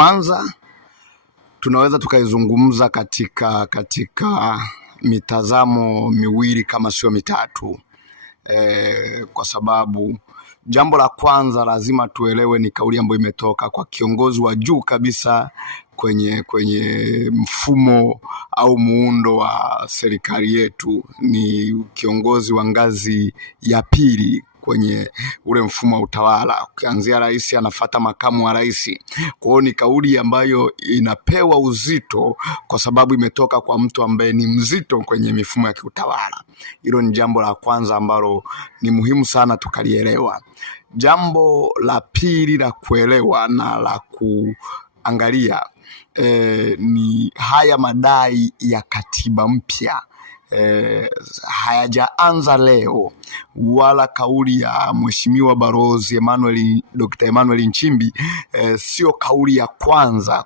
Kwanza tunaweza tukaizungumza katika mitazamo miwili kama sio mitatu. Kwa sababu jambo la kwanza lazima tuelewe ni kauli ambayo imetoka kwa kiongozi wa juu kabisa kwenye mfumo au muundo wa serikali yetu. Ni kiongozi wa ngazi ya pili kwenye ule mfumo wa utawala. Ukianzia rais anafuata makamu wa rais. Kwa hiyo ni kauli ambayo inapewa uzito kwa sababu imetoka kwa mtu ambaye ni mzito kwenye mifumo ya kiutawala. Hilo ni jambo la kwanza ambalo ni muhimu sana tukalielewa. Jambo la pili la kuelewa na la kuangalia ni haya madai ya katiba mpya. Hayajaanza leo, wala kauli ya Mheshimiwa Balozi Dr. Emmanuel Nchimbi sio kauli ya kwanza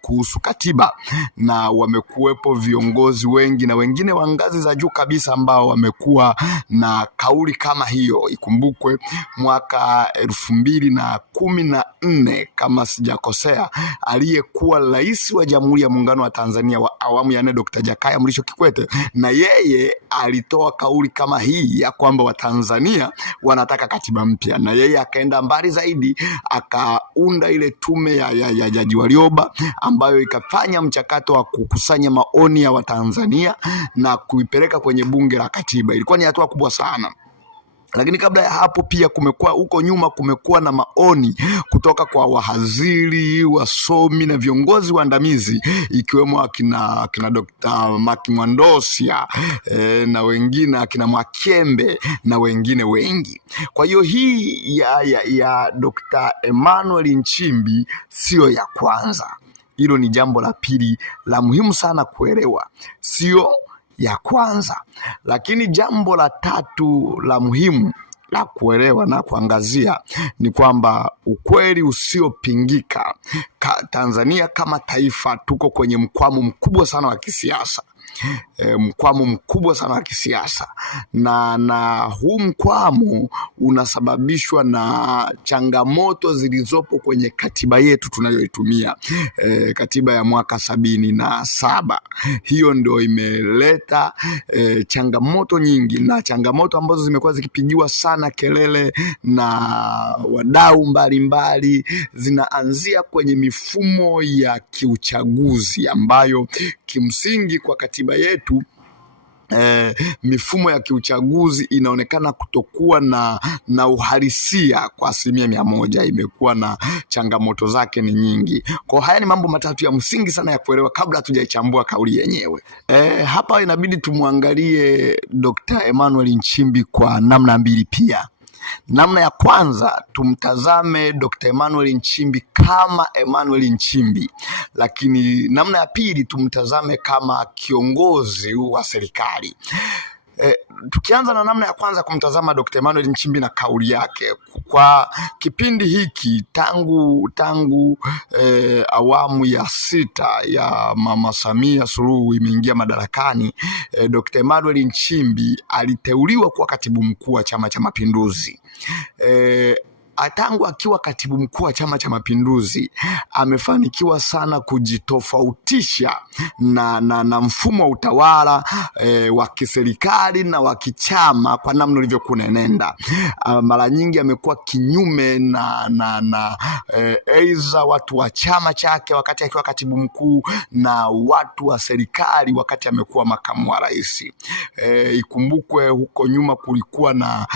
kuhusu katiba, na wamekuwepo viongozi wengi na wengine wa ngazi za juu kabisa ambao wamekuwa na kauli kama hiyo. Ikumbukwe mwaka 2014 kama sijakosea, aliyekuwa rais wa Jamhuri ya Muungano wa Tanzania wa awamu ya 4 Dr. Jakaya Mrisho Kikwete, na yeye alitoa kauli kama hii ya kwamba Watanzania wanataka katiba mpya, na yeye akaenda mbali zaidi, akaunda ile tume ya Jaji Warioba ambayo ikafanya mchakato wa kukusanya maoni ya Watanzania na kuipeleka kwenye bunge la katiba. Ilikuwa ni hatua kubwa sana. Lakini kabla ya hapo pia huko nyuma kumekuwa na maoni kutoka kwa wahadhiri, wasomi na viongozi waandamizi, ikiwemo akina Dr. Maki Mwandosia na wengine akina Mwakembe na wengine wengi. Kwa hiyo hii ya Dr. Emmanuel Nchimbi sio ya kwanza. Hilo ni jambo la pili la muhimu sana kuelewa. Sio ya kwanza. Lakini jambo la tatu la muhimu la kuelewa na kuangazia ni kwamba ukweli usiopingika, Tanzania kama taifa tuko kwenye mkwamo mkubwa sana wa kisiasa. Mkwamo mkubwa sana wa kisiasa, na huu mkwamo unasababishwa na changamoto zilizopo kwenye katiba yetu tunayoitumia, katiba ya mwaka 77. Hiyo ndio imeleta changamoto nyingi, na changamoto ambazo zimekuwa zikipigiwa sana kelele na wadau mbalimbali zinaanzia kwenye mifumo ya kiuchaguzi ambayo kimsingi kwa katiba yetu mifumo ya kiuchaguzi inaonekana kutokuwa na uhalisia kwa 100%. Imekuwa na changamoto zake ni nyingi. Kwa haya ni mambo matatu ya msingi sana ya kuelewa kabla hatujaichambua kauli yenyewe. Hapa inabidi tumwangalie Dr. Emmanuel Nchimbi kwa namna mbili pia. Namna ya kwanza, tumtazame Dr. Emmanuel Nchimbi kama Emmanuel Nchimbi, lakini namna ya pili tumtazame kama kiongozi wa serikali. Tukianza na namna ya kwanza kumtazama Dr. Emmanuel Nchimbi na kauli yake kwa kipindi hiki tangu awamu ya 6 ya Mama Samia Suluhu imeingia madarakani, Dr. Emmanuel Nchimbi aliteuliwa kuwa katibu mkuu wa Chama cha Mapinduzi. Tangu akiwa katibu mkuu wa Chama cha Mapinduzi amefanikiwa sana kujitofautisha na mfumo wa utawala wa kiserikali na wa kichama kwa namna ulivyokuwa unaenenda. Mara nyingi amekuwa kinyume na aidha watu wa chama chake wakati akiwa katibu mkuu na watu wa serikali wakati amekuwa makamu wa rais. Ikumbukwe huko nyuma kulikuwa na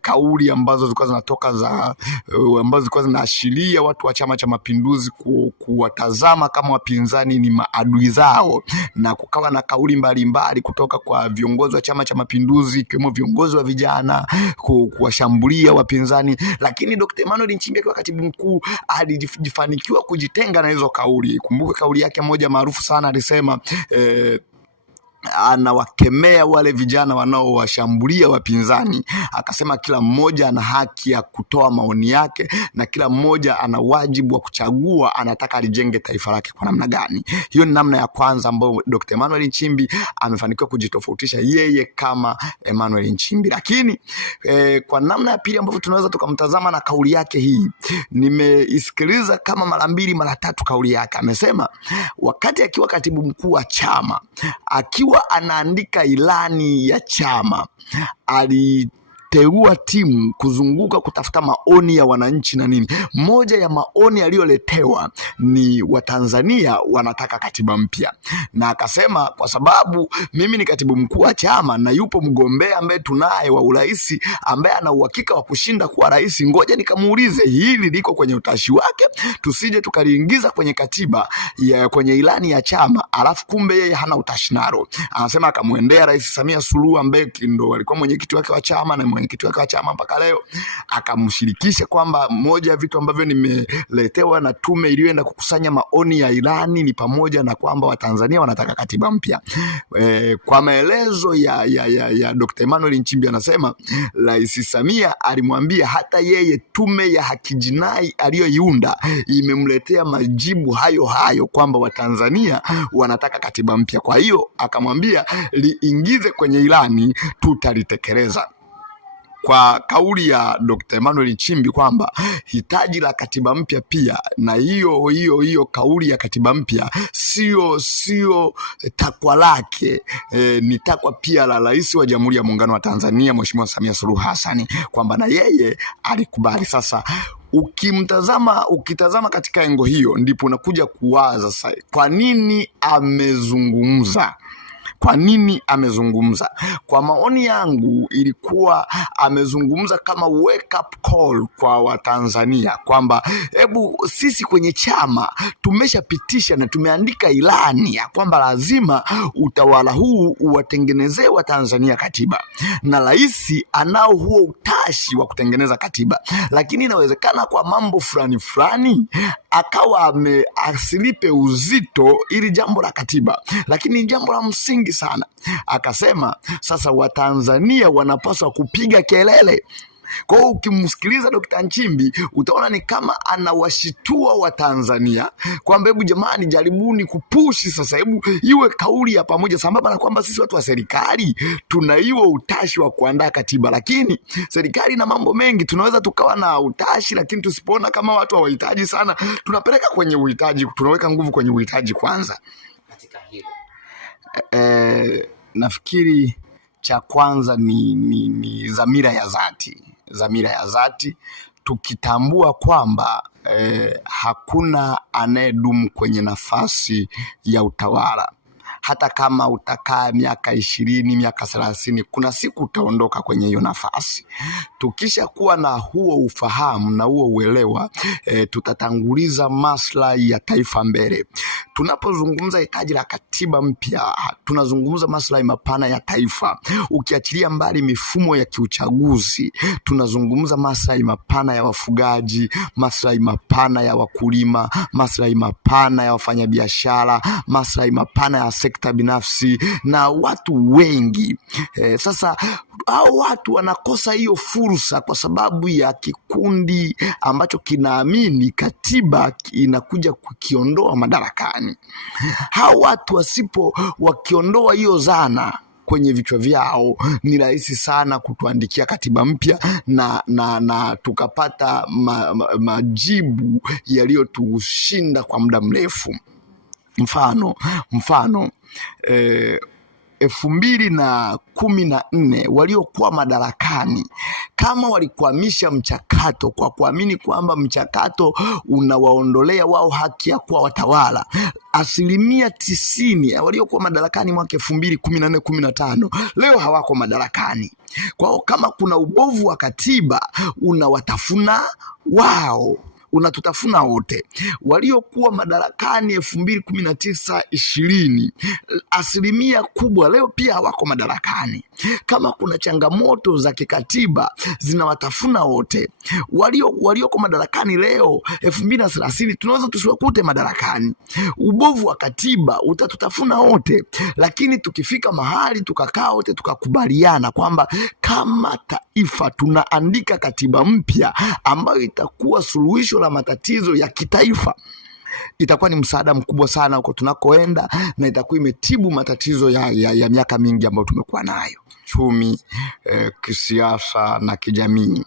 kauli ambazo zilikuwa zinatoka ambazo zilikuwa zinaashiria watu wa Chama cha Mapinduzi kuwatazama kama wapinzani ni maadui zao, na kukawa na kauli mbalimbali kutoka kwa viongozi wa Chama cha Mapinduzi ikiwemo viongozi wa vijana kuwashambulia wapinzani. Lakini Dr. Emmanuel Nchimbi akiwa katibu mkuu alijifanikiwa kujitenga na hizo kauli. Kumbuka kauli yake moja maarufu sana, alisema anawakemea wale vijana wanaowashambulia wapinzani, akasema kila mmoja ana haki ya kutoa maoni yake na kila mmoja ana wajibu wa kuchagua anataka alijenge taifa lake kwa namna gani. Hiyo ni namna ya kwanza ambayo Dr. Emmanuel Nchimbi amefanikiwa kujitofautisha yeye kama Emmanuel Nchimbi. Lakini kwa namna ya pili ambavyo tunaweza tukamtazama na kauli yake hii, nimeisikiliza kama mara mbili mara tatu kauli yake. Amesema wakati akiwa katibu mkuu wa chama, akiwa anaandika ilani ya chama, aliteua timu kuzunguka kutafuta maoni ya wananchi na nini. Moja ya maoni aliyoletewa ni Watanzania wanataka katiba mpya, na akasema kwa sababu mimi ni katibu mkuu wa chama na yupo mgombea ambaye tunaye wa urais ambaye ana uhakika wa kushinda kuwa rais, ngoja nikamuulize hili liko kwenye utashi wake, tusije tukaliingiza kwenye katiba kwenye ilani ya chama alafu kumbe yeye hana utashi nalo. Anasema akamwendea Rais Samia Suluhu ambaye ndo alikuwa mwenyekiti wake wa chama na mwenyekiti wake wa chama mpaka leo, akamshirikisha kwamba moja ya vitu ambavyo nimeletewa na tume iliyoenda kukusanya maoni ya ilani ni pamoja na kwamba Watanzania wanataka katiba mpya. Kwa maelezo ya Dr. Emmanuel Nchimbi, anasema Rais Samia alimwambia hata yeye tume ya haki jinai aliyoiunda imemletea majibu hayo hayo kwamba Watanzania wanataka katiba mpya. Kwa hiyo akamwambia liingize kwenye ilani, tutalitekeleza. Kwa kauli ya Dr. Emmanuel Nchimbi kwamba hitaji la katiba mpya pia, na hiyo kauli ya katiba mpya sio takwa lake, ni takwa pia la Rais wa Jamhuri ya Muungano wa Tanzania Mheshimiwa Samia Suluhu Hassan, kwamba na yeye alikubali. Sasa ukitazama katika engo hiyo, ndipo unakuja kuwaza sasa, kwa nini amezungumza? Kwa nini amezungumza? Kwa maoni yangu ilikuwa amezungumza kama wake up call kwa Watanzania, kwamba hebu sisi kwenye chama tumeshapitisha na tumeandika ilani ya kwamba lazima utawala huu uwatengenezee Watanzania katiba, na rais anao huo utashi wa kutengeneza katiba, lakini inawezekana kwa mambo fulani akawa asilipe uzito ili jambo la katiba, lakini jambo la msingi sana. Akasema sasa Watanzania wanapaswa kupiga kelele. Kwa hiyo ukimsikiliza Dr. Nchimbi utaona ni kama anawashitua Watanzania kwamba hebu jamani, jaribuni kupushi sasa, hebu iwe kauli ya pamoja, sambamba na kwamba sisi watu wa serikali tuna hiyo utashi wa kuandaa katiba, lakini serikali na mambo mengi tunaweza tukawa na utashi, lakini tusipoona kama watu hawahitaji sana, tunapeleka kwenye uhitaji, tunaweka nguvu kwenye uhitaji kwanza. Katika hilo nafikiri cha kwanza ni dhamira ya dhati, tukitambua kwamba hakuna anayedumu kwenye nafasi ya utawala. Hata kama utakaa miaka 20, miaka 30, kuna siku utaondoka kwenye hiyo nafasi. Tukisha kuwa na huo ufahamu na huo uelewa, tutatanguliza maslahi ya taifa mbele. Tunapozungumza hitaji la katiba mpya, tunazungumza maslahi mapana ya taifa. Ukiachilia mbali mifumo ya kiuchaguzi, tunazungumza maslahi mapana ya wafugaji, maslahi mapana ya wakulima, maslahi mapana ya wafanyabiashara, maslahi mapana ya sekta binafsi na watu wengi. Sasa hao watu wanakosa hiyo fursa kwa sababu ya kikundi ambacho kinaamini katiba inakuja kukiondoa madarakani. Hao watu wakiondoa hiyo zana kwenye vichwa vyao, ni rahisi sana kutuandikia katiba mpya na tukapata majibu yaliyotushinda kwa muda mrefu. Mfano 2014 waliokuwa madarakani, kama walikwamisha mchakato kwa kuamini kwamba mchakato unawaondolea wao haki ya kuwa watawala, 90% waliokuwa madarakani mwaka 2014-15 leo hawako madarakani. Kwa hiyo kama kuna ubovu wa katiba unawatafuna wao, unatutafuna wote. Waliokuwa madarakani 2019-20, asilimia kubwa leo pia hawako madarakani. Kama kuna changamoto za kikatiba zinawatafuna wote, walioko madarakani leo 2030 tunaweza tusiwakute madarakani. Ubovu wa katiba utatutafuna wote, lakini tukifika mahali tukakaa wote tukakubaliana kwamba kama taifa tunaandika katiba mpya ambayo itakuwa suluhisho la matatizo ya kitaifa, itakuwa ni msaada mkubwa sana huko tunakoenda, na itakuwa imetibu matatizo ya miaka mingi ambayo tumekuwa nayo chumi, kisiasa na kijamii.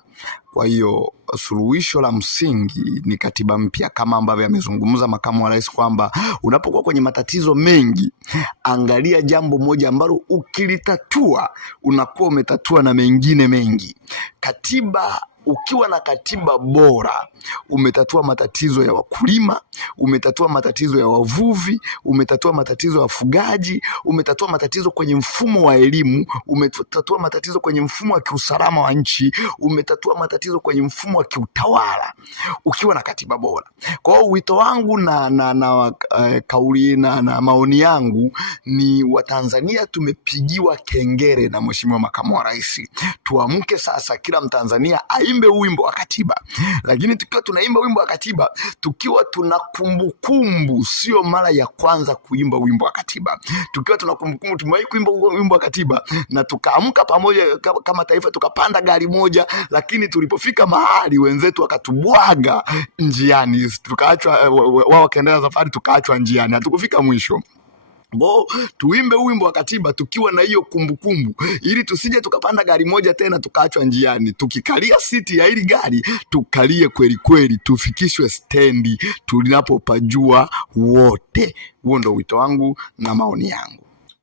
Kwa hiyo suluhisho la msingi ni katiba mpya, kama ambavyo amezungumza makamu wa rais kwamba unapokuwa kwenye matatizo mengi, angalia jambo moja ambalo ukilitatua unakuwa umetatua na mengine mengi. Ukiwa na katiba bora, umetatua matatizo ya wakulima, umetatua matatizo ya wavuvi, umetatua matatizo ya wafugaji, umetatua matatizo kwenye mfumo wa elimu, umetatua matatizo kwenye mfumo wa kiusalama wa nchi, umetatua matatizo kwenye mfumo wa kiutawala, ukiwa na katiba bora. Kwa hiyo wito wangu kauli na maoni yangu ni Watanzania tumepigiwa kengele na Mheshimiwa Makamu wa Rais. Tuamke sasa, kila Mtanzania aimbe wimbo wa katiba. Lakini tukiwa tunaimba wimbo wa katiba, tukiwa tuna kumbukumbu, sio mara ya kwanza kuimba wimbo wa katiba. Tukiwa tuna kumbukumbu, tumewahi kuimba wimbo wa katiba na tukaamka pamoja kama taifa, tukapanda gari moja, lakini tulipofika mahali wenzetu wakatubwaga njiani, tukaachwa wao wakaendelea safari, tukaachwa njiani, hatukufika mwisho. Tuimbe wimbo wa katiba tukiwa na hiyo kumbukumbu, ili tusije tukapanda gari moja tena tukaachwa njiani. Tukikalia siti ya hili gari, tukalie kweli kweli, tufikishwe stendi tunapopajua wote. Huo ndo wito wangu na maoni yangu.